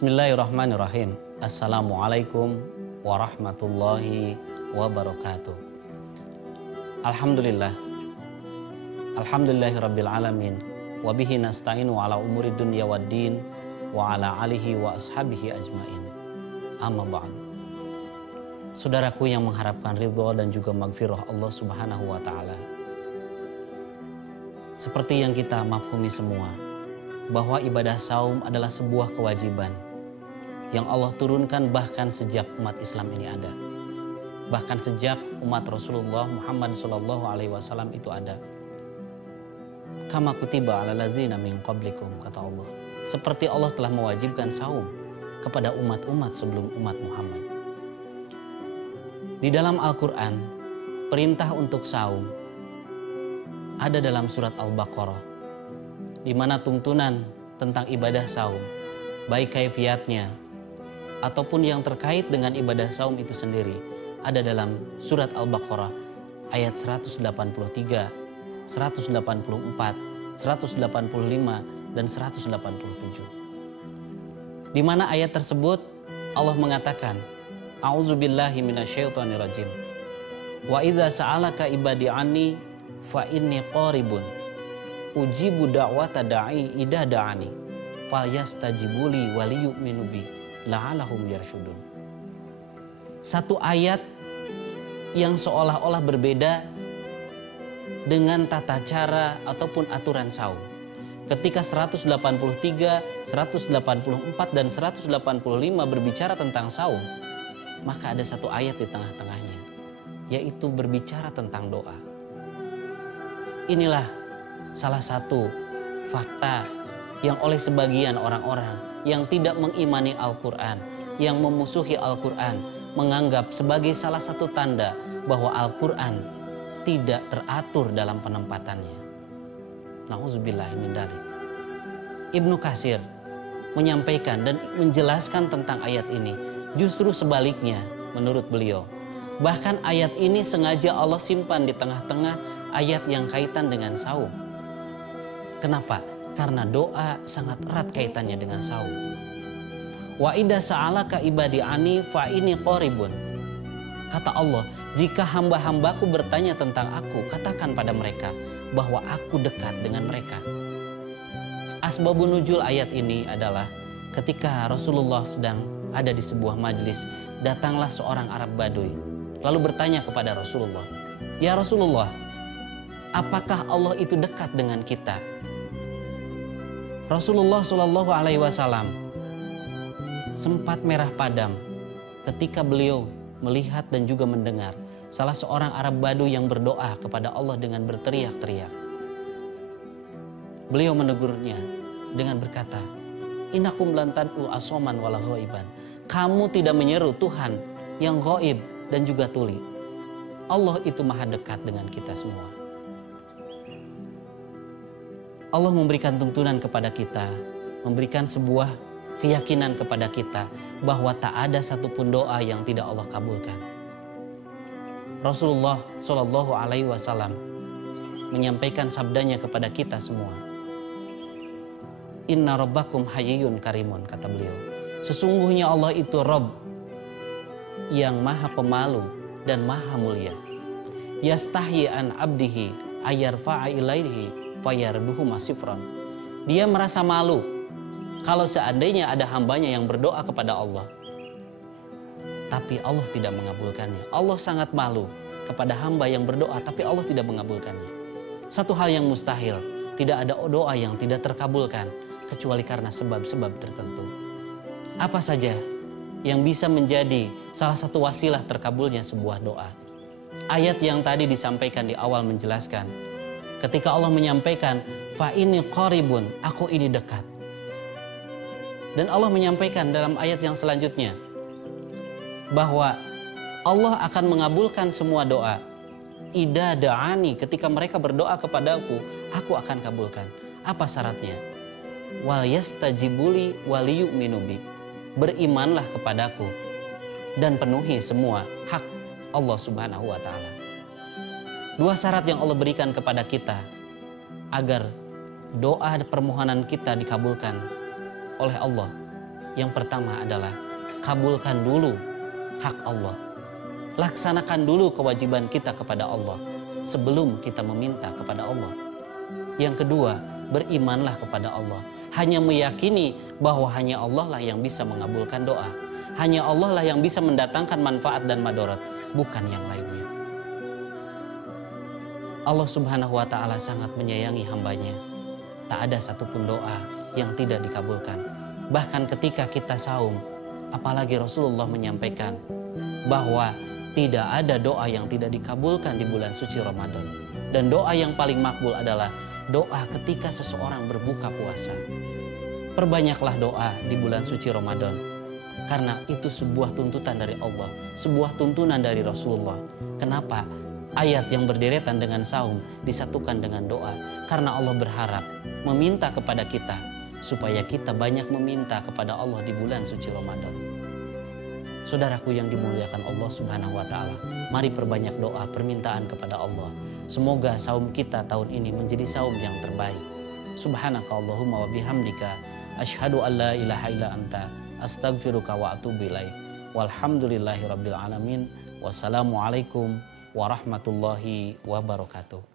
Bismillahirrahmanirrahim. Assalamualaikum warahmatullahi wabarakatuh. Alhamdulillah. Alhamdulillahirabbil alamin. Wa bihi nasta'inu ala umuri dunya waddin wa ala alihi wa ashabihi ajmain. Amma ba'd. Saudaraku yang mengharapkan ridha dan juga magfirah Allah Subhanahu wa taala. Seperti yang kita mafhumi semua, bahwa ibadah saum adalah sebuah kewajiban yang Allah turunkan bahkan sejak umat Islam ini ada. Bahkan sejak umat Rasulullah Muhammad SAW itu ada. Kama kutiba ala ladzina min qablikum, kata Allah. Seperti Allah telah mewajibkan saum kepada umat-umat sebelum umat Muhammad. Di dalam Al-Quran, perintah untuk saum ada dalam surat Al-Baqarah, di mana tuntunan tentang ibadah saum, baik kaifiatnya ataupun yang terkait dengan ibadah saum itu sendiri, ada dalam surat Al-Baqarah ayat 183, 184, 185, dan 187. Di mana ayat tersebut Allah mengatakan, A'udzubillahi minasyaitonirrajim. Wa idza sa'alaka ibadi anni fa inni qaribun ujibu da'wata da'i idza da'ani falyastajibuli waliyu'minu bi la'allahum yarsyudun. Satu ayat yang seolah-olah berbeda dengan tata cara ataupun aturan saum. Ketika 183, 184, dan 185 berbicara tentang saum, maka ada satu ayat di tengah-tengahnya, yaitu berbicara tentang doa. Inilah salah satu fakta yang oleh sebagian orang-orang yang tidak mengimani Al-Quran, yang memusuhi Al-Quran, menganggap sebagai salah satu tanda bahwa Al-Quran tidak teratur dalam penempatannya. Nauzubillahi min dzalik. Ibnu Katsir menyampaikan dan menjelaskan tentang ayat ini. Justru sebaliknya menurut beliau. Bahkan ayat ini sengaja Allah simpan di tengah-tengah ayat yang kaitan dengan saum. Kenapa? Karena doa sangat erat kaitannya dengan saum. Wa idza sa'alaka ibadi ani fa inni qaribun. Kata Allah, jika hamba-hambaku bertanya tentang aku, katakan pada mereka bahwa aku dekat dengan mereka. Asbabun nuzul ayat ini adalah ketika Rasulullah sedang ada di sebuah majlis, datanglah seorang Arab Baduy lalu bertanya kepada Rasulullah, "Ya Rasulullah, apakah Allah itu dekat dengan kita?" Rasulullah Shallallahu Alaihi Wasallam sempat merah padam ketika beliau melihat dan juga mendengar salah seorang Arab Baduy yang berdoa kepada Allah dengan berteriak-teriak. Beliau menegurnya dengan berkata, "Innakum lan tad'u asoman wala ghaiban." Kamu tidak menyeru Tuhan yang ghaib dan juga tuli. Allah itu maha dekat dengan kita semua. Allah memberikan tuntunan kepada kita, memberikan sebuah keyakinan kepada kita bahwa tak ada satupun doa yang tidak Allah kabulkan. Rasulullah Shallallahu Alaihi Wasallam menyampaikan sabdanya kepada kita semua. Inna rabbakum hayyun karimun, kata beliau. Sesungguhnya Allah itu Rabb yang maha pemalu dan maha mulia. Yastahyi an abdihi ayarfa'a ilaihi fayarduhu masifran. Dia merasa malu kalau seandainya ada hambanya yang berdoa kepada Allah, tapi Allah tidak mengabulkannya. Allah sangat malu kepada hamba yang berdoa tapi Allah tidak mengabulkannya. Satu hal yang mustahil, tidak ada doa yang tidak terkabulkan kecuali karena sebab-sebab tertentu. Apa saja yang bisa menjadi salah satu wasilah terkabulnya sebuah doa? Ayat yang tadi disampaikan di awal menjelaskan, ketika Allah menyampaikan, "Fa inni qaribun," aku ini dekat. Dan Allah menyampaikan dalam ayat yang selanjutnya bahwa Allah akan mengabulkan semua doa. Idza da'ani, ketika mereka berdoa kepadaku, aku akan kabulkan. Apa syaratnya? Wal yastajibuli waliyu'minu bi. Berimanlah kepadaku dan penuhi semua hak Allah Subhanahu wa taala. Dua syarat yang Allah berikan kepada kita agar doa permohonan kita dikabulkan oleh Allah. Yang pertama adalah kabulkan dulu hak Allah. Laksanakan dulu kewajiban kita kepada Allah sebelum kita meminta kepada Allah. Yang kedua, berimanlah kepada Allah. Hanya meyakini bahwa hanya Allah lah yang bisa mengabulkan doa. Hanya Allah lah yang bisa mendatangkan manfaat dan madarat, bukan yang lainnya. Allah Subhanahu wa Ta'ala sangat menyayangi hambanya. Tak ada satupun doa yang tidak dikabulkan. Bahkan ketika kita saum, apalagi Rasulullah menyampaikan bahwa tidak ada doa yang tidak dikabulkan di bulan suci Ramadan. Dan doa yang paling makbul adalah doa ketika seseorang berbuka puasa. Perbanyaklah doa di bulan suci Ramadan. Karena itu sebuah tuntutan dari Allah, sebuah tuntunan dari Rasulullah. Kenapa? Ayat yang berderetan dengan saum disatukan dengan doa. Karena Allah berharap meminta kepada kita supaya kita banyak meminta kepada Allah di bulan suci Ramadan. Saudaraku yang dimuliakan Allah Subhanahu wa Ta'ala, mari perbanyak doa permintaan kepada Allah. Semoga saum kita tahun ini menjadi saum yang terbaik. Subhanaka Allahumma wa bihamdika asyhadu an la ilaha illa anta astaghfiruka wa atubu ilaik. Walhamdulillahi rabbil alamin. Wassalamualaikum warahmatullahi wabarakatuh.